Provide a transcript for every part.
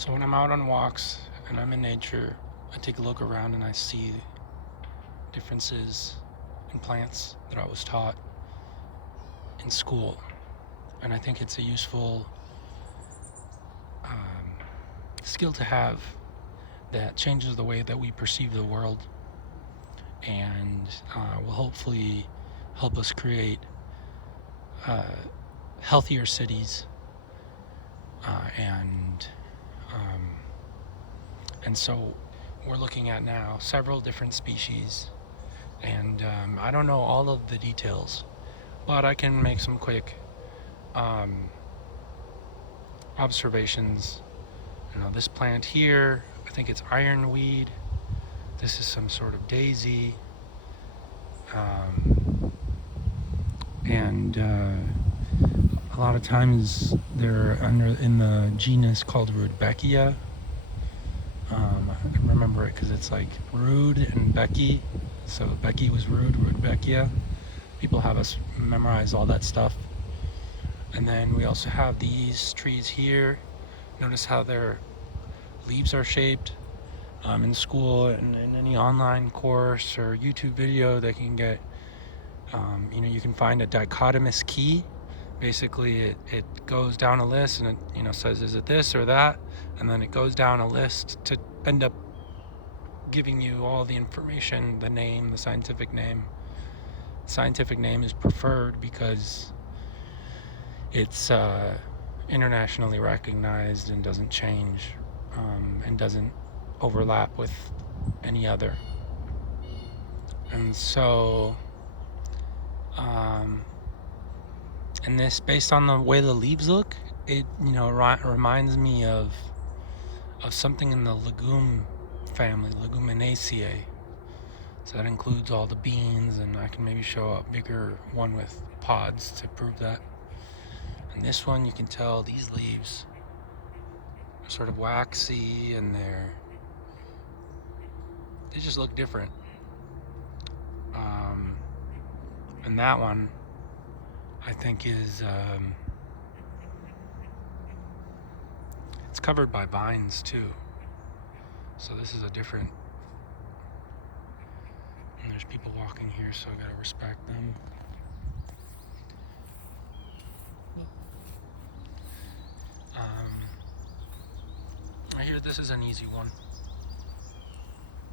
So when I'm out on walks and I'm in nature, I take a look around and I see differences in plants that I was taught in school. And I think it's a useful skill to have that changes the way that we perceive the world and will hopefully help us create uh, healthier cities and um, and so we're looking at now several different species, and I don't know all of the details, but I can make some quick um, observations. This plant here, I think it's ironweed. This is some sort of daisy, and a lot of times they're in the genus called Rudbeckia. I can remember it because it's like Rude and Becky. So Becky was Rude, Rudbeckia. People have us memorize all that stuff. And then we also have these trees here. Notice how their leaves are shaped. In school and in any online course or YouTube video they can get, you can find a dichotomous key. Basically it goes down a list and it says, is it this or that? And then it goes down a list to end up giving you all the information, the name, the scientific name. Scientific name is preferred because it's internationally recognized and doesn't change, and doesn't overlap with any other. And so and this, based on the way the leaves look, it reminds me of something in the legume family, Leguminosae. So that includes all the beans, and I can maybe show a bigger one with pods to prove that. And this one, you can tell these leaves are sort of waxy, and they just look different. And that one, I think, is it's covered by vines too. So this is a different. And there's people walking here, so I gotta respect them. I hear this is an easy one.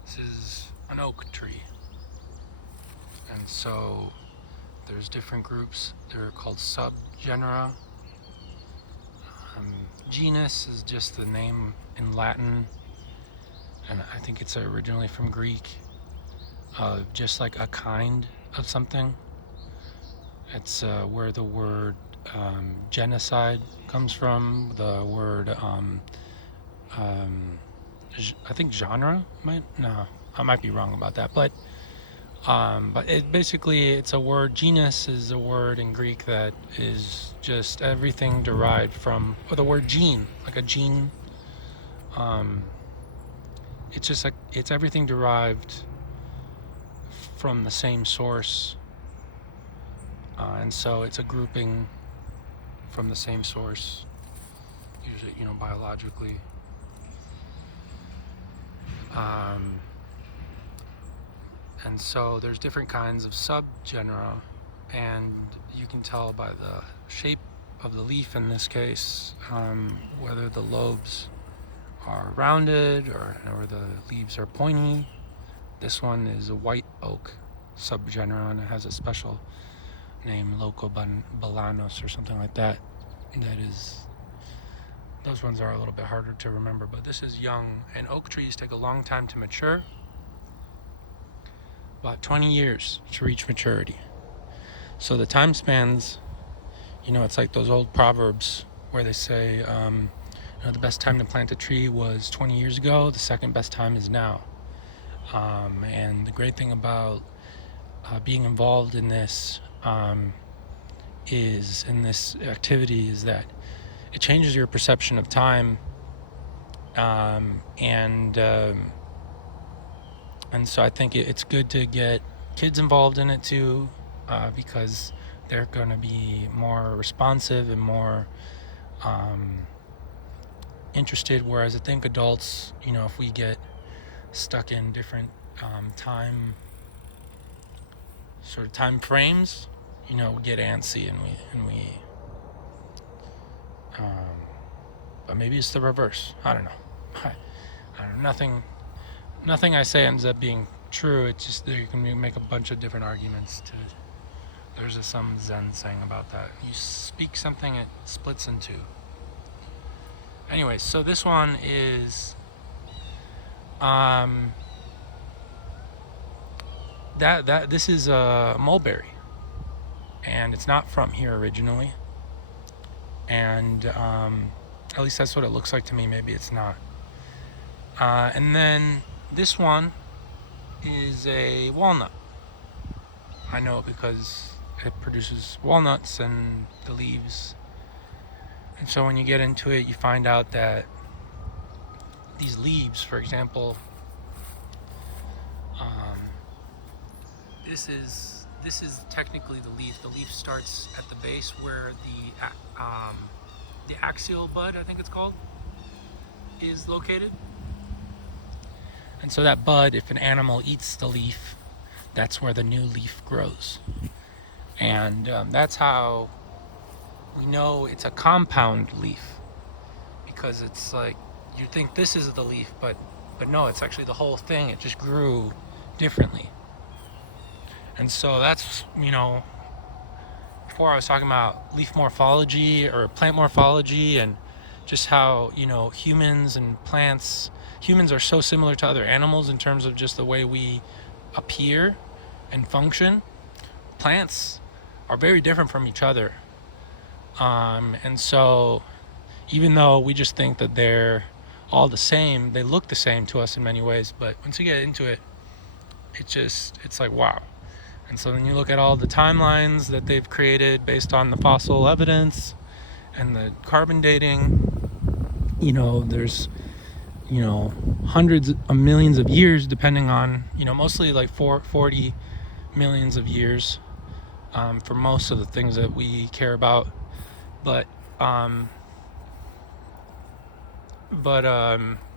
This is an oak tree. And so there's different groups. They're called subgenera. Genus is just the name in Latin, and I think it's originally from Greek, just like a kind of something. It's where the word genocide comes from. The word I think genre I might be wrong about that, but it basically, it's a word. Genus is a word in Greek that is just everything derived from, or the word gene, like a gene. It's just like, it's everything derived from the same source, and so it's a grouping from the same source, usually biologically. And so there's different kinds of subgenera, and you can tell by the shape of the leaf in this case, whether the lobes are rounded or the leaves are pointy. This one is a white oak subgenera, and it has a special name, Locobalanos or something like that. Those ones are a little bit harder to remember, but this is young, and oak trees take a long time to mature. About 20 years to reach maturity. So the time spans, it's like those old proverbs where they say, the best time to plant a tree was 20 years ago, the second best time is now. And the great thing about being involved in this activity is that it changes your perception of time, and so I think it's good to get kids involved in it too, because they're going to be more responsive and more interested, whereas I think adults, if we get stuck in different time frames, we get antsy and we but maybe it's the reverse. I don't know. I don't know. Nothing I say ends up being true. It's just you can make a bunch of different arguments to it. There's some Zen saying about that. You speak something, it splits in two. Anyway, so this one is this is a mulberry, and it's not from here originally, and at least that's what it looks like to me. Maybe it's not. And then this one is a walnut. I know it because it produces walnuts and the leaves. And so when you get into it, you find out that these leaves, for example, this is technically the leaf. The leaf starts at the base where the axial bud, I think it's called, is located. And so that bud, if an animal eats the leaf, that's where the new leaf grows. And that's how we know it's a compound leaf, because it's like you think this is the leaf, but no, it's actually the whole thing. It just grew differently. And so that's, before I was talking about leaf morphology or plant morphology, and just how, humans and plants, humans are so similar to other animals in terms of just the way we appear and function. Plants are very different from each other. And so even though we just think that they're all the same, they look the same to us in many ways. But once you get into it, it's like, wow. And so then you look at all the timelines that they've created based on the fossil evidence and the carbon dating. There's, hundreds of millions of years, depending on, mostly like 40 millions of years for most of the things that we care about. But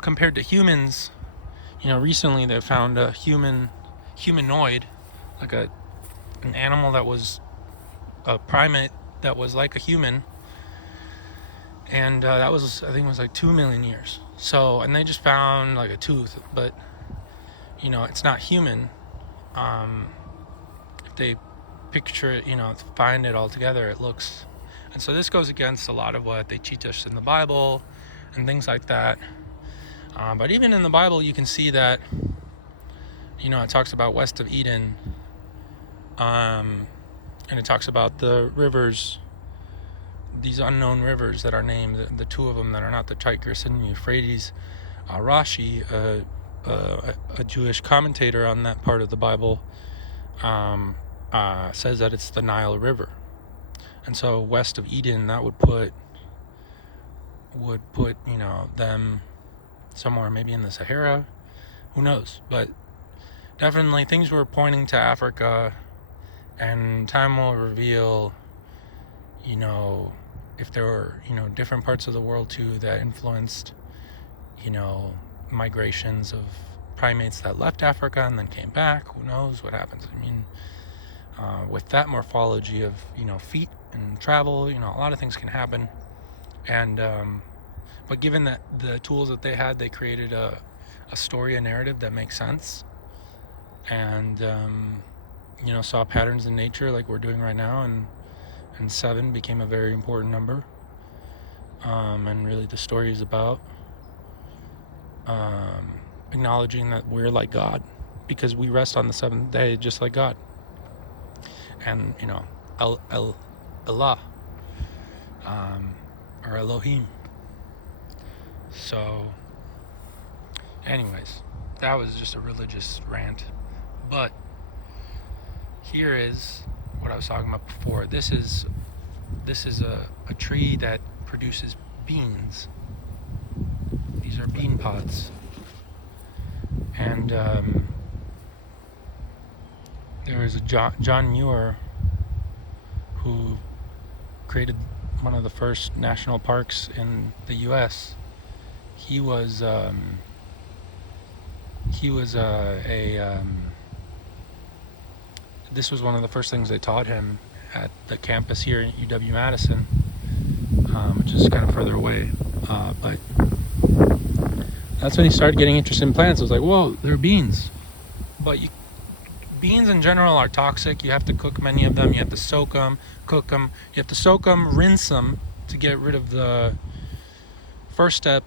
compared to humans, recently they found a humanoid, like an animal that was a primate that was like a human, and that was, I think it was like 2 million years. So, and they just found like a tooth, but it's not human. If they picture it, find it all together, it looks. And so this goes against a lot of what they teach us in the Bible and things like that. But even in the Bible, you can see that, it talks about west of Eden, and it talks about the rivers, these unknown rivers that are named, the two of them that are not the Tigris and Euphrates. Rashi, a Jewish commentator on that part of the Bible, says that it's the Nile River. And so west of Eden, that would put them somewhere maybe in the Sahara. Who knows? But definitely things were pointing to Africa, and time will reveal, if there were, different parts of the world too that influenced, migrations of primates that left Africa and then came back. Who knows what happens? I mean, with that morphology of, feet and travel, a lot of things can happen. And but given that the tools that they had, they created a story, a narrative that makes sense, and saw patterns in nature like we're doing right now, and 7 became a very important number. And really the story is about acknowledging that we're like God, because we rest on the 7th day just like God. And Allah, or Elohim. So anyways, that was just a religious rant. But here is what I was talking about before. This is a tree that produces beans. These are bean pods. And there is a John Muir who created one of the first national parks in the U.S., he was this was one of the first things they taught him at the campus here in UW-Madison, which is kind of further away. But that's when he started getting interested in plants. I was like, whoa, they're beans. But beans in general are toxic. You have to cook many of them. You have to soak them, cook them. You have to soak them, rinse them to get rid of the first step.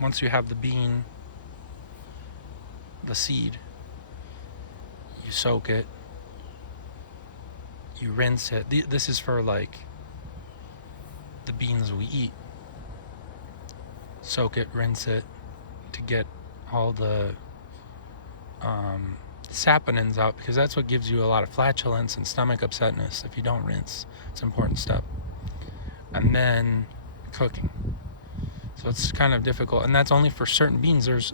Once you have the bean, the seed, you soak it, you rinse it. This is for like the beans we eat. Soak it, rinse it to get all the saponins out, because that's what gives you a lot of flatulence and stomach upsetness if you don't rinse. It's an important step. And then cooking. So it's kind of difficult, and that's only for certain beans. There's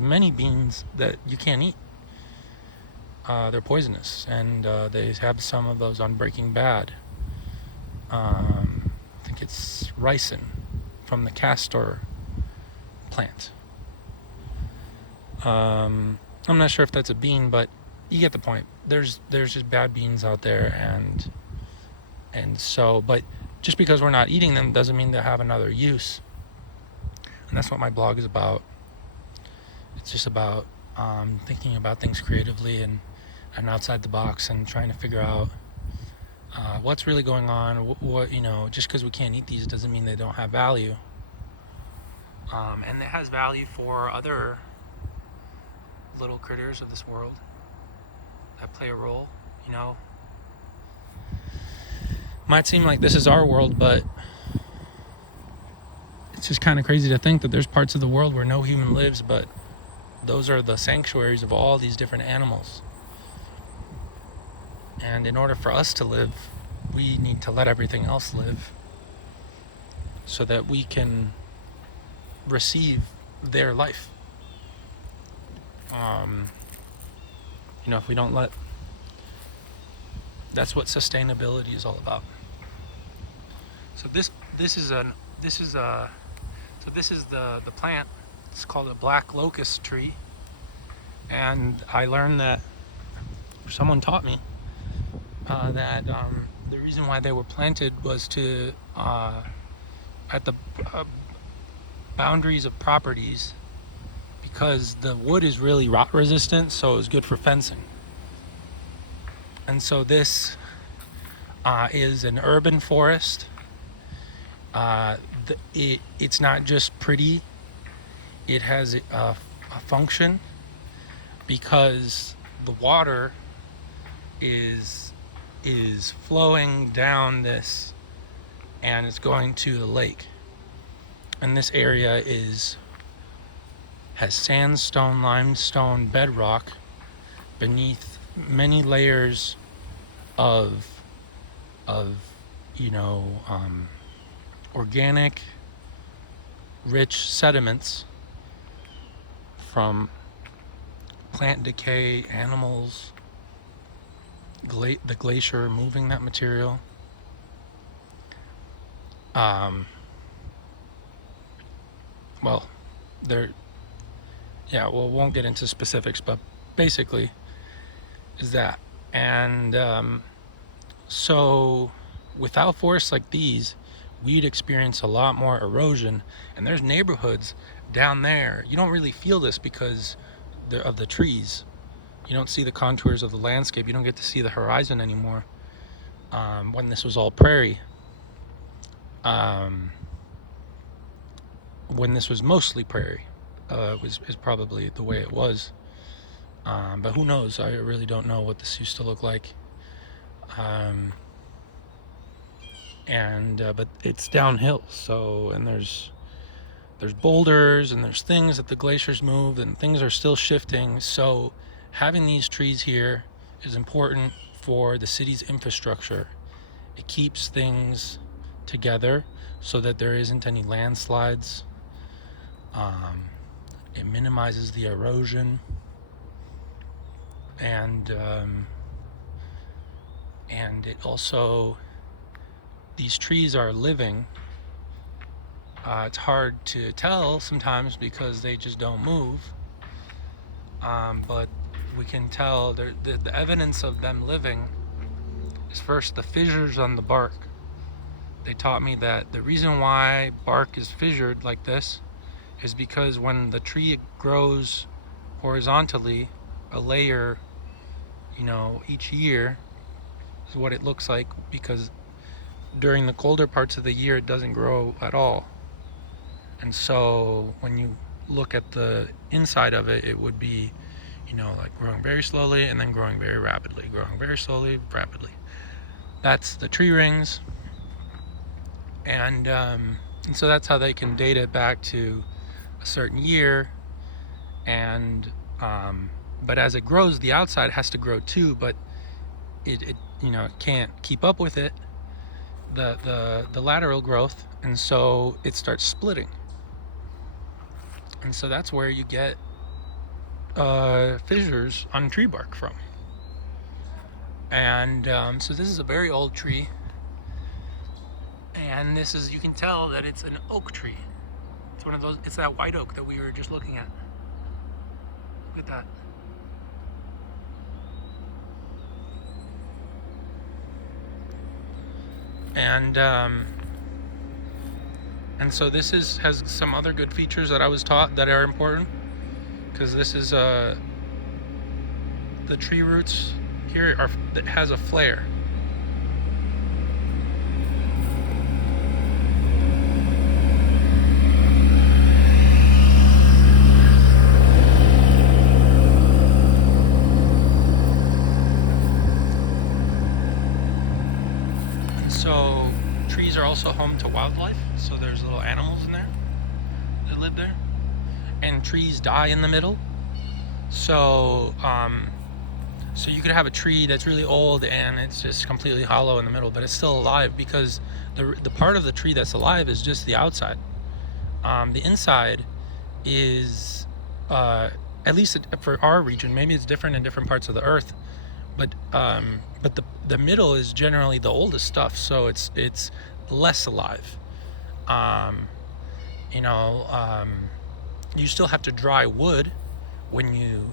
many beans that you can't eat. They're poisonous, and they have some of those on Breaking Bad. I think it's ricin from the castor plant. I'm not sure if that's a bean, but you get the point. There's just bad beans out there, and so, but just because we're not eating them doesn't mean they have another use. And that's what my blog is about. It's just about thinking about things creatively and outside the box, and trying to figure out what's really going on. What just because we can't eat these doesn't mean they don't have value. And it has value for other little critters of this world that play a role. Might seem like this is our world, but it's just kind of crazy to think that there's parts of the world where no human lives, but those are the sanctuaries of all these different animals. And in order for us to live, we need to let everything else live so that we can receive their life. If we don't let, that's what sustainability is all about. So this is the plant. It's called a black locust tree, and I learned that, someone taught me that the reason why they were planted was to at the boundaries of properties, because the wood is really rot resistant, so it was good for fencing. And so this is an urban forest. It's not just pretty, it has a function, because the water is flowing down this, and it's going to the lake. And this area has sandstone, limestone, bedrock beneath many layers of organic, rich sediments from plant decay, animals, the glacier moving that material. Won't get into specifics, but basically is that. And so without forests like these, we'd experience a lot more erosion. And there's neighborhoods down there. You don't really feel this because of the trees. You don't see the contours of the landscape. You don't get to see the horizon anymore. When this was all prairie. When this was mostly prairie, is probably the way it was. But who knows? I really don't know what this used to look like. But it's downhill, and there's boulders, and there's things that the glaciers moved, and things are still shifting. So having these trees here is important for the city's infrastructure. It keeps things together so that there isn't any landslides. It minimizes the erosion, and it also, these trees are living It's hard to tell sometimes because they just don't move, but we can tell the evidence of them living is first the fissures on the bark. They taught me that the reason why bark is fissured like this is because when the tree grows horizontally, a layer, each year is what it looks like, because during the colder parts of the year it doesn't grow at all. And so when you look at the inside of it, it would be, like growing very slowly and then growing very rapidly, growing very slowly, rapidly. That's the tree rings. And so that's how they can date it back to a certain year. And but as it grows, the outside has to grow too, but it can't keep up with it, the lateral growth, and so it starts splitting. And so that's where you get fissures on tree bark from. And so this is a very old tree, and you can tell that it's an oak tree. It's one of those, it's that white oak that we were just looking at. Look at that. And so this has some other good features that I was taught that are important, because this is the tree roots here that has a flare. So trees are also home to wildlife, so there's little animals in there that live there, and trees die in the middle. So so you could have a tree that's really old and it's just completely hollow in the middle, but it's still alive because the part of the tree that's alive is just the outside. The inside is, at least for our region, maybe it's different in different parts of the earth, but the middle is generally the oldest stuff, so it's less alive. You still have to dry wood when you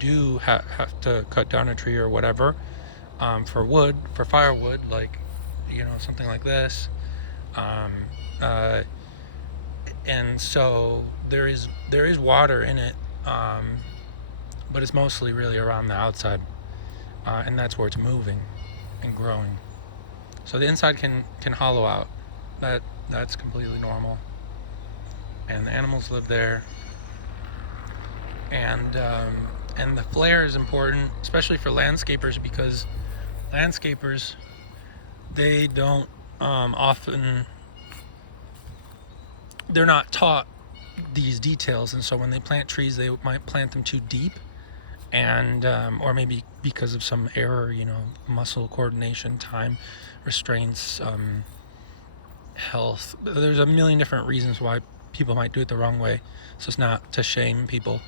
do have to cut down a tree or whatever, for wood, for firewood, like something like this, and so there is water in it, but it's mostly really around the outside. And that's where it's moving and growing. So the inside can hollow out. That's completely normal. And the animals live there. And the flare is important, especially for landscapers, because landscapers, they don't they're not taught these details, and so when they plant trees, they might plant them too deep. And or maybe because of some error, muscle coordination, time restraints, health. There's a million different reasons why people might do it the wrong way. So it's not to shame people.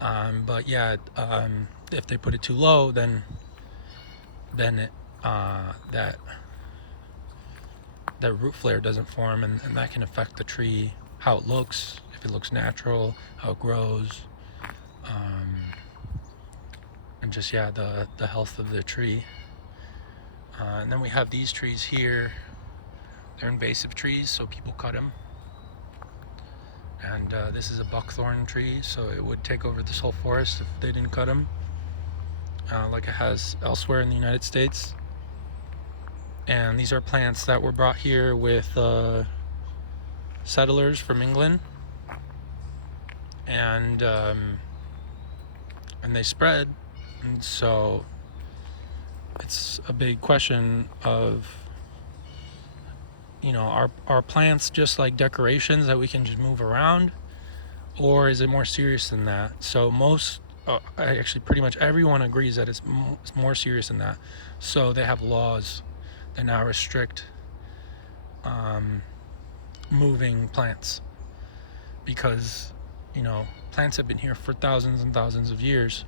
But yeah, if they put it too low, then it, that root flare doesn't form, and that can affect the tree, how it looks, if it looks natural, how it grows. And just the health of the tree. And then we have these trees here. They're invasive trees, so people cut them. And this is a buckthorn tree, so it would take over this whole forest if they didn't cut them, like it has elsewhere in the United States. And these are plants that were brought here with settlers from England, and they spread. And so it's a big question of, are plants just like decorations that we can just move around, or is it more serious than that? So actually pretty much everyone agrees that it's more serious than that. So they have laws that now restrict moving plants, because plants have been here for thousands and thousands of years.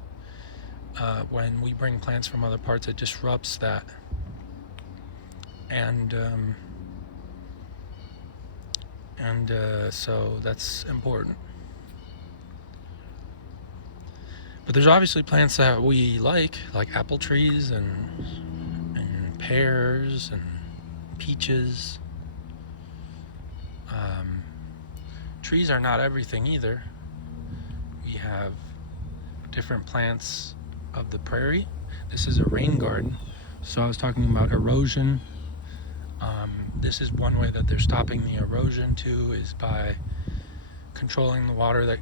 When we bring plants from other parts, it disrupts that. And so that's important. But there's obviously plants that we like apple trees and pears and peaches. Trees are not everything either. We have different plants of the prairie. This is a rain garden. So I was talking about erosion. This is one way that they're stopping the erosion too, is by controlling the water that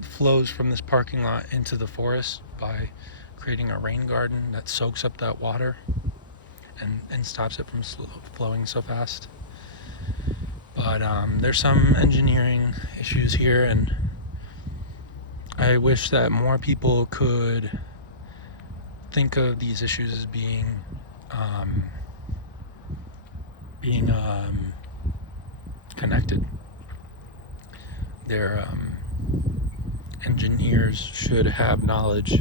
flows from this parking lot into the forest by creating a rain garden that soaks up that water and stops it from flowing so fast. But there's some engineering issues here, and I wish that more people could think of these issues as being connected. Their engineers should have knowledge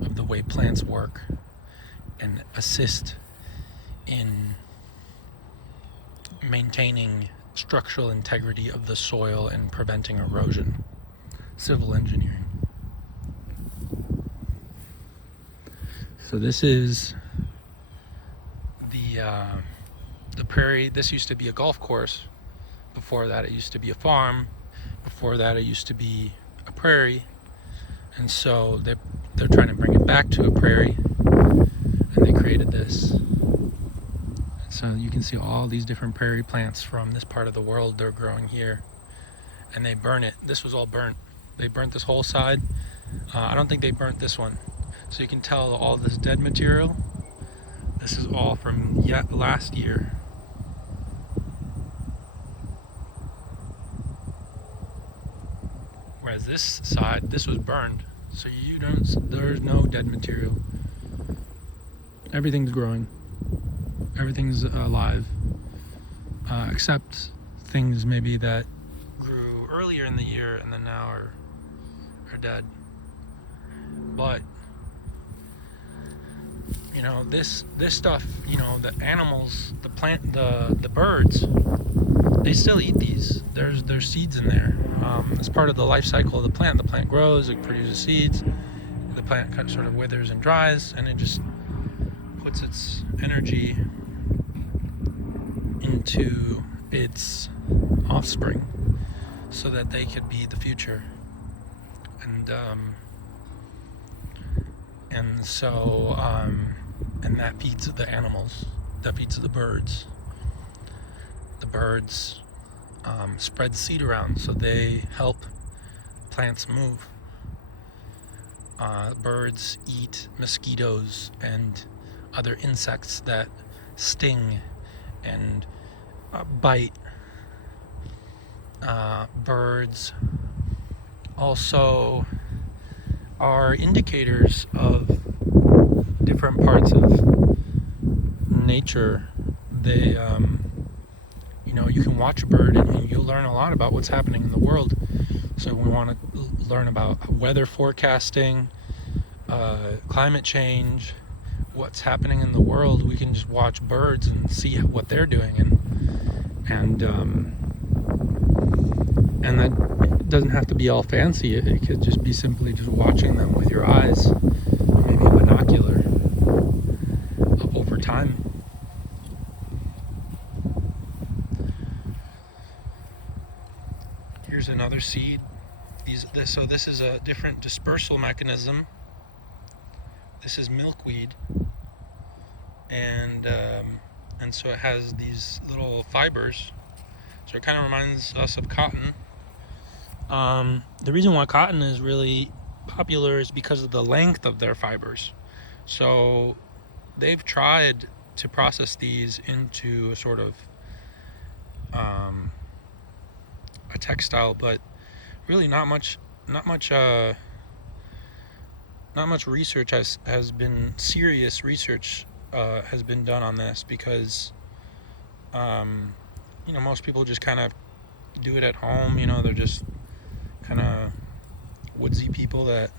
of the way plants work and assist in maintaining structural integrity of the soil and preventing erosion. Civil engineering. So this is the prairie. This used to be a golf course. Before that, it used to be a farm. Before that, it used to be a prairie. And so they're trying to bring it back to a prairie, and they created this. So you can see all these different prairie plants from this part of the world. They're growing here, and they burn it. This was all burnt. They burnt this whole side. I don't think they burnt this one. So you can tell all this dead material. This is all from last year. Whereas this side, this was burned. So there's no dead material. Everything's growing. Everything's alive. Except things maybe that grew earlier in the year and then now are dead. But this stuff, the animals, the plant, the birds, they still eat these. There's seeds in there. It's part of the life cycle of the plant. The plant grows, it produces seeds. The plant kind of sort of withers and dries, and it just puts its energy into its offspring so that they could be the future. And that feeds the animals, that feeds the birds. The birds spread seed around, so they help plants move. Birds eat mosquitoes and other insects that sting and bite. Birds also are indicators of different parts of nature. They, you can watch a bird and you'll learn a lot about what's happening in the world. So we want to learn about weather forecasting, climate change, what's happening in the world. We can just watch birds and see what they're doing, and that doesn't have to be all fancy. It could just be simply just watching them with your eyes, or maybe a binocular, over time. Here's another seed. So this is a different dispersal mechanism. This is milkweed, and so it has these little fibers. So it kind of reminds us of cotton. The reason why cotton is really popular is because of the length of their fibers. So they've tried to process these into a sort of a textile, but really not much research has been serious research has been done on this, because most people just kind of do it at home. They're just kind of woodsy people that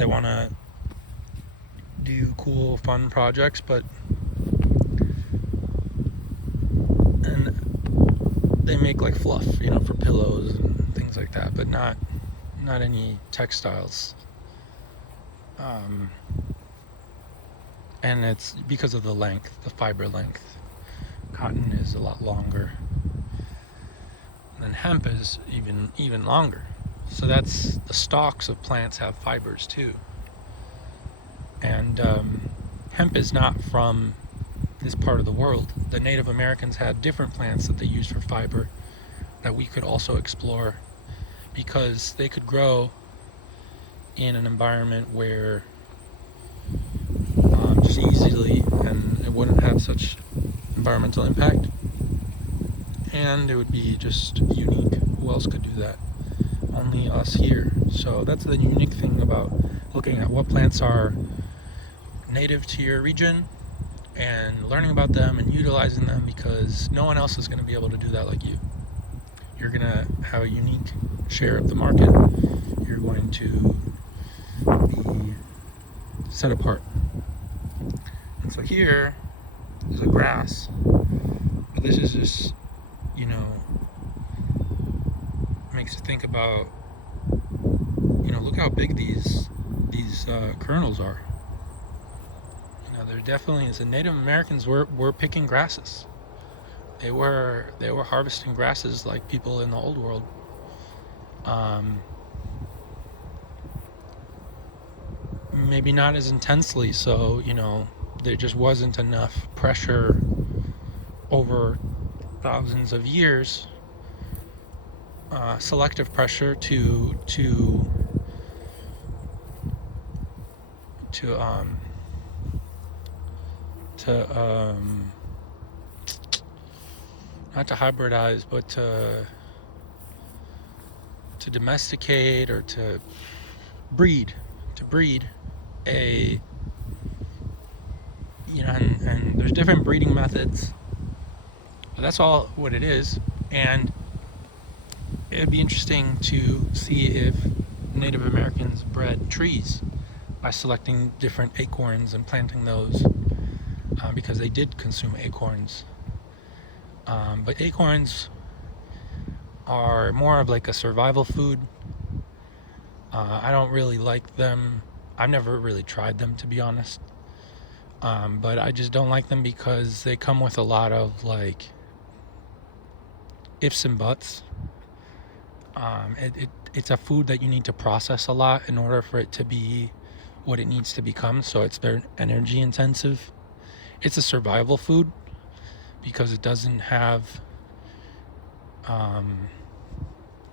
want to do cool, fun projects, they make like fluff, for pillows and things like that, but not any textiles. And it's because of the length, the fiber length. Cotton is a lot longer, and hemp is even longer. So that's the stalks of plants have fibers too. And hemp is not from this part of the world. The Native Americans had different plants that they used for fiber that we could also explore, because they could grow in an environment where just easily, and it wouldn't have such environmental impact, and it would be just unique. Who else could do that? Only us here. So that's the unique thing about looking at what plants are native to your region and learning about them and utilizing them, because no one else is going to be able to do that like you. You're going to have a unique share of the market. You're going to be set apart. And so here is a grass, but this is just, makes you think about, look how big these kernels are. There definitely is. The Native Americans were picking grasses. They were harvesting grasses like people in the old world. Maybe not as intensely, so there just wasn't enough pressure over thousands of years, selective pressure to not to hybridize, but to domesticate or to breed a, and there's different breeding methods, but that's all what it is. And it'd be interesting to see if Native Americans bred trees by selecting different acorns and planting those, because they did consume acorns. But acorns are more of like a survival food. I don't really like them. I've never really tried them, to be honest. But I just don't like them because they come with a lot of like ifs and buts. It's a food that you need to process a lot in order for it to be what it needs to become. So it's very energy intensive. It's a survival food because it doesn't have,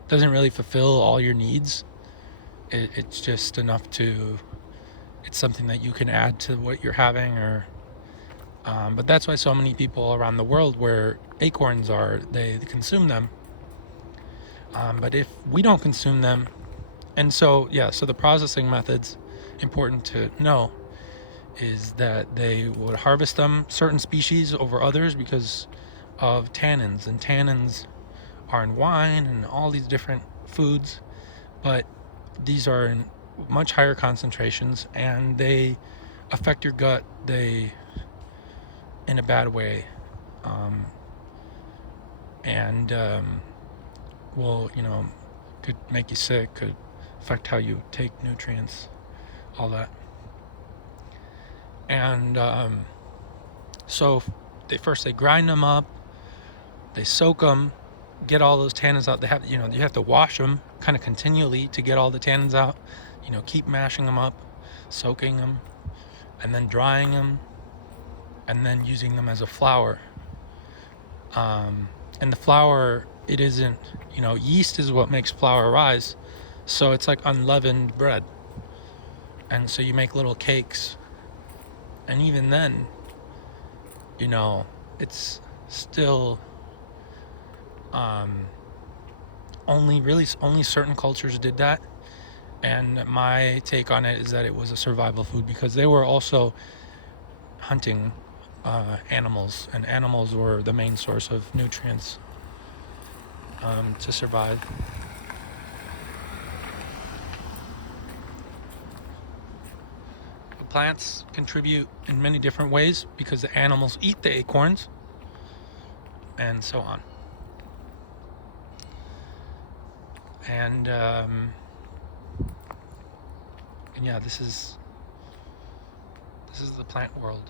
doesn't really fulfill all your needs. It's just enough to, it's something that you can add to what you're having, or but that's why so many people around the world where acorns are, they consume them. But if we don't consume them, and so the processing methods, important to know, is that they would harvest them, certain species over others, because of tannins, and tannins are in wine and all these different foods, but these are in much higher concentrations and they affect your gut, in a bad way, and could make you sick, could affect how you take nutrients, all that. And so they grind them up, they soak them, get all those tannins out. They have, you have to wash them kind of continually to get all the tannins out. Keep mashing them up, soaking them, and then drying them, and then using them as a flour. And the flour, it isn't, yeast is what makes flour rise. So it's like unleavened bread. And so you make little cakes. And even then, it's still only certain cultures did that. And my take on it is that it was a survival food because they were also hunting animals, and animals were the main source of nutrients to survive. Plants contribute in many different ways because the animals eat the acorns, and so on. And yeah, this is the plant world.